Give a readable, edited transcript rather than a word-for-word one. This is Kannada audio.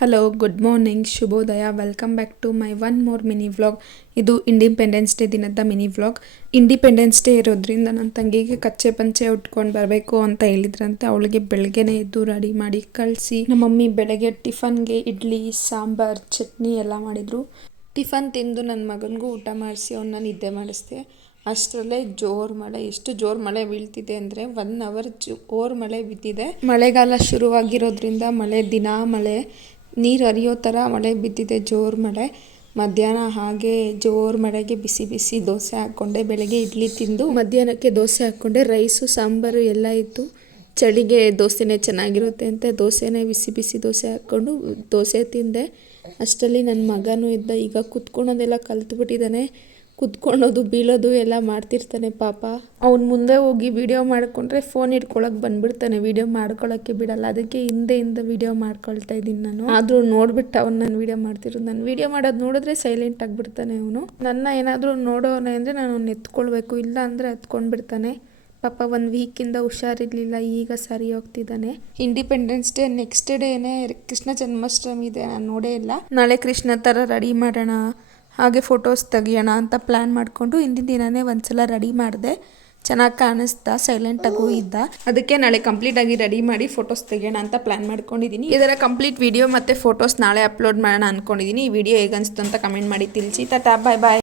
ಹಲೋ ಗುಡ್ ಮಾರ್ನಿಂಗ್ ಶುಭೋದಯ welcome back to my one more mini vlog. ಇದು ಇಂಡಿಪೆಂಡೆನ್ಸ್ ಡೇ ದಿನದ ಮಿನಿ ವ್ಲಾಗ್. ಇಂಡಿಪೆಂಡೆನ್ಸ್ ಡೇ ಇರೋದ್ರಿಂದ ನನ್ನ ತಂಗಿಗೆ ಕಚ್ಚೆ ಪಂಚೆ ಉಟ್ಕೊಂಡು ಬರಬೇಕು ಅಂತ ಹೇಳಿದ್ರಂತೆ. ಅವಳಿಗೆ ಬೆಳಗ್ಗೆನೇ ಎದ್ದು ರೆಡಿ ಮಾಡಿ ಕಳಿಸಿ ನಮ್ಮ ಮಮ್ಮಿ ಬೆಳಗ್ಗೆ ಟಿಫನ್ಗೆ ಇಡ್ಲಿ ಸಾಂಬಾರ್ ಚಟ್ನಿ ಎಲ್ಲ ಮಾಡಿದರು. ಟಿಫನ್ ತಿಂದು ನನ್ನ ಮಗನಿಗೂ ಊಟ ಮಾಡಿಸಿ ಅವನ್ನ ನಿದ್ದೆ ಮಾಡಿಸ್ದೆ. ಅಷ್ಟರಲ್ಲೇ ಜೋರು ಮಳೆ, ಎಷ್ಟು ಜೋರು ಮಳೆ ಬೀಳ್ತಿದೆ ಅಂದರೆ 1 ಅವರ್ ಜೋರು ಮಳೆ ಬಿದ್ದಿದೆ. ಮಳೆಗಾಲ ಶುರುವಾಗಿರೋದ್ರಿಂದ ದಿನ ಮಳೆ, ನೀರು ಹರಿಯೋ ಥರ ಮಳೆ ಬಿದ್ದಿದೆ, ಜೋರು ಮಳೆ. ಮಧ್ಯಾಹ್ನ ಹಾಗೆ ಜೋರು ಮಳೆಗೆ ಬಿಸಿ ಬಿಸಿ ದೋಸೆ ಹಾಕ್ಕೊಂಡೆ. ಬೆಳಗ್ಗೆ ಇಡ್ಲಿ ತಿಂದು ಮಧ್ಯಾಹ್ನಕ್ಕೆ ದೋಸೆ ಹಾಕ್ಕೊಂಡೆ. ರೈಸು ಸಾಂಬಾರು ಎಲ್ಲ ಇತ್ತು. ಚಳಿಗೆ ದೋಸೆನೇ ಚೆನ್ನಾಗಿರುತ್ತೆ ಅಂತ ದೋಸೆನೇ ಬಿಸಿ ಬಿಸಿ ದೋಸೆ ಹಾಕ್ಕೊಂಡು ದೋಸೆ ತಿಂದೆ. ಅಷ್ಟರಲ್ಲಿ ನನ್ನ ಮಗನೂ ಇದ್ದ. ಈಗ ಕುತ್ಕೊಳೋದೆಲ್ಲ ಕಲ್ತ್ಬಿಟ್ಟಿದ್ದಾನೆ. ಕುತ್ಕೊಳ್ಳೋದು ಬೀಳೋದು ಎಲ್ಲ ಮಾಡ್ತಿರ್ತಾನೆ ಪಾಪ. ಅವ್ನು ಮುಂದೆ ಹೋಗಿ ವಿಡಿಯೋ ಮಾಡಿಕೊಂಡ್ರೆ ಫೋನ್ ಇಟ್ಕೊಳಕ್ಕೆ ಬಂದ್ಬಿಡ್ತಾನೆ, ವಿಡಿಯೋ ಮಾಡ್ಕೊಳ್ಳೋಕ್ಕೆ ಬಿಡಲ್ಲ. ಅದಕ್ಕೆ ಹಿಂದೆಯಿಂದ ವಿಡಿಯೋ ಮಾಡ್ಕೊಳ್ತಾ ಇದ್ದೀನಿ ನಾನು. ಆದರೂ ನೋಡ್ಬಿಟ್ಟು ಅವ್ನು ನಾನು ವಿಡಿಯೋ ಮಾಡ್ತಿರೋದು. ನಾನು ವಿಡಿಯೋ ಮಾಡೋದು ನೋಡಿದ್ರೆ ಸೈಲೆಂಟ್ ಆಗಿಬಿಡ್ತಾನೆ ಅವನು. ನನ್ನ ಏನಾದರೂ ನೋಡೋನೆ ಅಂದರೆ ನಾನು ಅವ್ನು ಎತ್ಕೊಳ್ಬೇಕು, ಇಲ್ಲ ಅಂದರೆ ಎತ್ಕೊಂಡ್ಬಿಡ್ತಾನೆ ಪಾಪ. 1 ವೀಕಿಂದ ಹುಷಾರಿರಲಿಲ್ಲ, ಈಗ ಸರಿ ಹೋಗ್ತಿದ್ದಾನೆ. ಇಂಡಿಪೆಂಡೆನ್ಸ್ ಡೇ ನೆಕ್ಸ್ಟ್ ಡೇನೇ ಕೃಷ್ಣ ಜನ್ಮಾಷ್ಟಮಿ ಇದೆ, ನಾನು ನೋಡೇ ಇಲ್ಲ. ನಾಳೆ ಕೃಷ್ಣ ಥರ ರೆಡಿ ಮಾಡೋಣ, ಹಾಗೆ ಫೋಟೋಸ್ ತೆಗಿಯೋಣ ಅಂತ ಪ್ಲ್ಯಾನ್ ಮಾಡಿಕೊಂಡು ಹಿಂದಿನ ದಿನವೇ ಒಂದ್ಸಲ ರೆಡಿ ಮಾಡಿದೆ. ಚೆನ್ನಾಗಿ ಕಾಣಿಸ್ತಾ, ಸೈಲೆಂಟಾಗೂ ಇದ್ದ. ಅದಕ್ಕೆ ನಾಳೆ ಕಂಪ್ಲೀಟಾಗಿ ರೆಡಿ ಮಾಡಿ ಫೋಟೋಸ್ ತೆಗಿಯೋಣ ಅಂತ ಪ್ಲ್ಯಾನ್ ಮಾಡ್ಕೊಂಡಿದ್ದೀನಿ. ಇದರ ಕಂಪ್ಲೀಟ್ ವಿಡಿಯೋ ಮತ್ತು ಫೋಟೋಸ್ ನಾಳೆ ಅಪ್ಲೋಡ್ ಮಾಡೋಣ ಅಂದ್ಕೊಂಡಿದ್ದೀನಿ. ಈ ವಿಡಿಯೋ ಹೇಗನ್ನಿಸ್ತು ಅಂತ ಕಮೆಂಟ್ ಮಾಡಿ ತಿಳಿಸಿ. ಟಾಟಾ ಬಾಯ್ ಬಾಯ್.